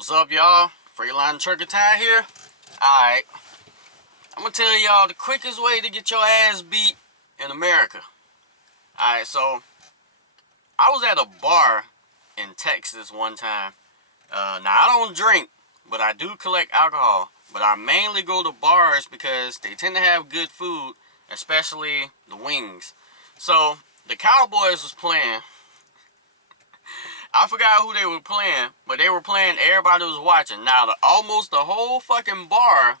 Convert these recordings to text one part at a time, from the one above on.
What's up, y'all? Freightliner Trucker Ty here. Alright, I'm gonna tell y'all the quickest way to get your ass beat in America. Alright, so I was at a bar in Texas one time. Now, I don't drink, but I do collect alcohol. But I mainly go to bars because they tend to have good food, especially the wings. So, the Cowboys was playing. I forgot who they were playing, but they were playing, everybody was watching. Now, almost the whole fucking bar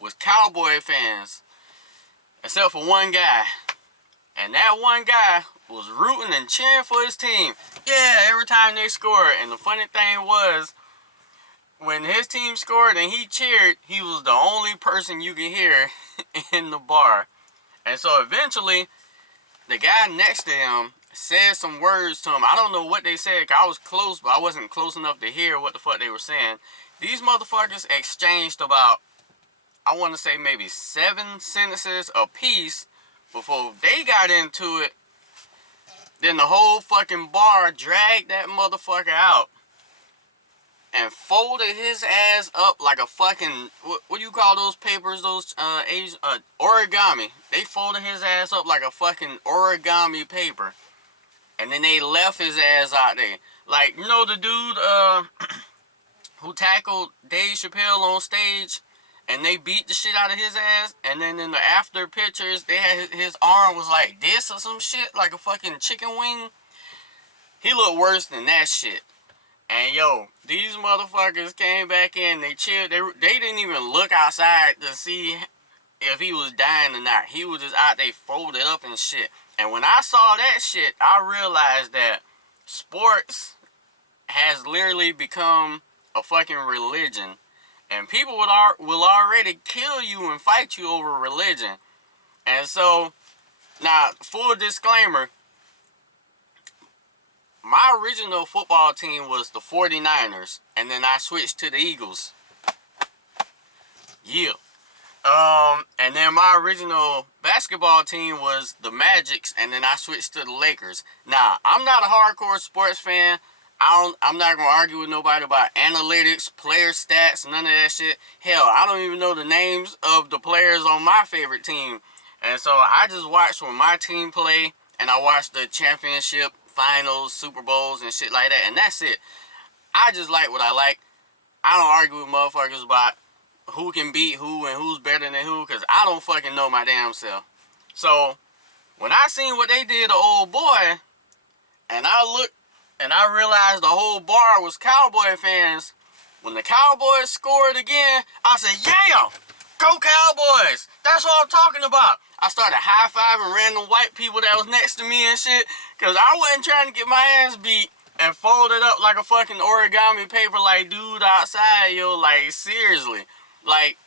was Cowboy fans, except for one guy. And that one guy was rooting and cheering for his team. Yeah, every time they scored. And the funny thing was, when his team scored and he cheered, he was the only person you could hear in the bar. And so eventually, the guy next to him said some words to him. I don't know what they said, because I was close, but I wasn't close enough to hear what the fuck they were saying. These motherfuckers exchanged about, I want to say maybe 7 sentences a piece before they got into it. Then the whole fucking bar dragged that motherfucker out and folded his ass up like a fucking, what do you call those papers, those origami. They folded his ass up like a fucking origami paper. And then they left his ass out there. Like, you know the dude who tackled Dave Chappelle on stage and they beat the shit out of his ass, and then in the after pictures they had his arm was like this or some shit, like a fucking chicken wing. He looked worse than that shit. And yo, these motherfuckers came back in, they chilled, they didn't even look outside to see if he was dying or not. He was just out there folded up and shit. And when I saw that shit, I realized that sports has literally become a fucking religion. And people will already kill you and fight you over religion. And so, now, full disclaimer, my original football team was the 49ers. And then I switched to the Eagles. Yeah. And then my original basketball team was the Magics, and then I switched to the Lakers. Now, I'm not a hardcore sports fan. I'm not gonna argue with nobody about analytics, player stats, none of that shit. Hell, I don't even know the names of the players on my favorite team. And so I just watch when my team play, and I watch the championship, finals, Super Bowls, and shit like that, and that's it. I just like what I like. I don't argue with motherfuckers about who can beat who and who's better than who, because I don't fucking know my damn self. So, when I seen what they did to old boy, and I looked, and I realized the whole bar was Cowboy fans, when the Cowboys scored again, I said, yeah, go Cowboys, that's what I'm talking about. I started high-fiving random white people that was next to me and shit, because I wasn't trying to get my ass beat and folded up like a fucking origami paper like dude outside, yo, like, seriously. Like,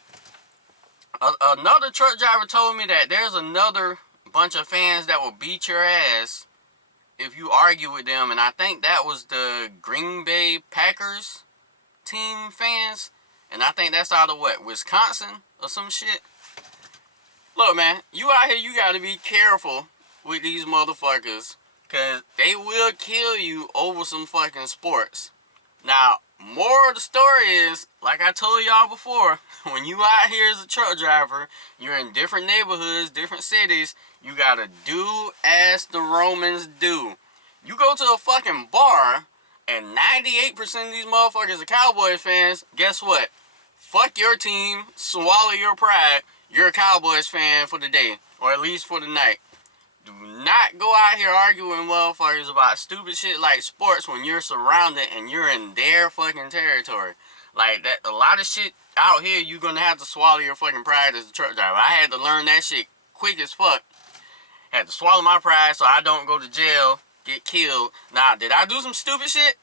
another truck driver told me that there's another bunch of fans that will beat your ass if you argue with them, and I think that was the Green Bay Packers team fans, and I think that's out of what, Wisconsin or some shit. Look, man, you out here, you gotta be careful with these motherfuckers, cause they will kill you over some fucking sports. Now, more of the story is, like I told y'all before, when you out here as a truck driver, you're in different neighborhoods, different cities, you gotta do as the Romans do. You go to a fucking bar, and 98% of these motherfuckers are Cowboys fans, guess what? Fuck your team, swallow your pride, you're a Cowboys fan for the day, or at least for the night. Do not go out here arguing motherfuckers about stupid shit like sports when you're surrounded and you're in their fucking territory. Like, that, a lot of shit out here, you're gonna have to swallow your fucking pride as a truck driver. I had to learn that shit quick as fuck. Had to swallow my pride so I don't go to jail, get killed. Now, did I do some stupid shit?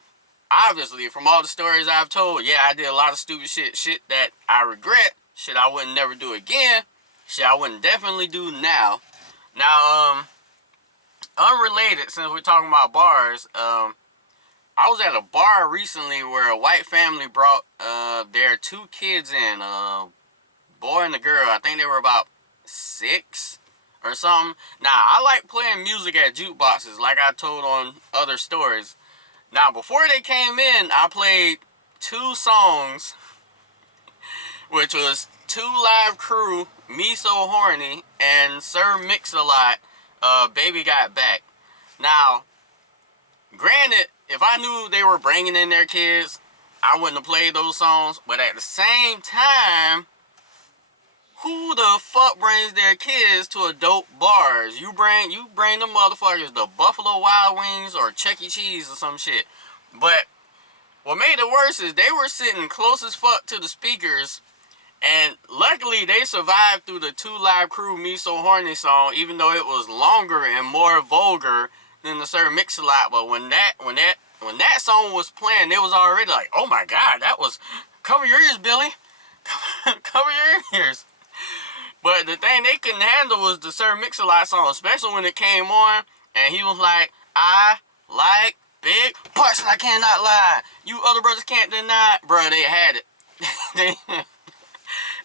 Obviously, from all the stories I've told, yeah, I did a lot of stupid shit. Shit that I regret. Shit I wouldn't never do again. Shit I wouldn't definitely do now. Now, unrelated, since we're talking about bars, I was at a bar recently where a white family brought their 2 kids in, a boy and a girl. I think they were about 6 or something. Now, I like playing music at jukeboxes, like I told on other stories. Now, before they came in, I played two songs, which was Two Live Crew, Me So Horny, and Sir Mix-a-Lot, Baby Got Back. Now, granted, if I knew they were bringing in their kids, I wouldn't have played those songs. But at the same time, who the fuck brings their kids to adult bars? You bring them motherfuckers to Buffalo Wild Wings or Chuck E. Cheese or some shit. But what made it worse is they were sitting close as fuck to the speakers, and luckily they survived through the Two Live Crew Me So Horny song, even though it was longer and more vulgar than the Sir Mix-a-Lot. But when that song was playing, it was already like, oh my god, that was, cover your ears, Billy. Cover your ears. But the thing they couldn't handle was the Sir Mix-a-Lot song, especially when it came on, and he was like, I like big parts and I cannot lie. You other brothers can't deny. Bruh, they had it.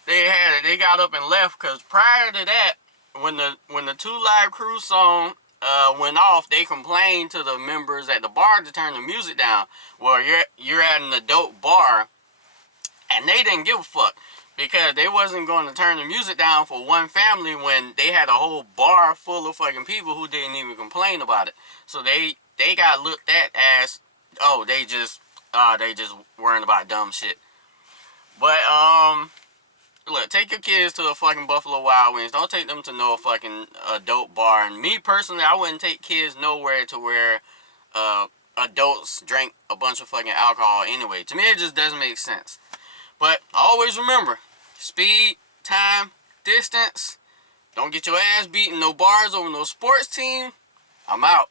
they had it. They got up and left, because prior to that, when the Two Live Crew song went off, they complained to the members at the bar to turn the music down. Well, you're at an adult bar, and they didn't give a fuck, because they wasn't going to turn the music down for one family when they had a whole bar full of fucking people who didn't even complain about it. So they got looked at as, oh, they just worrying about dumb shit. But look, take your kids to a fucking Buffalo Wild Wings. Don't take them to no fucking adult bar. And me personally, I wouldn't take kids nowhere to where adults drink a bunch of fucking alcohol anyway. To me, it just doesn't make sense. But always remember, speed, time, distance. Don't get your ass beat in no bars over no sports team. I'm out.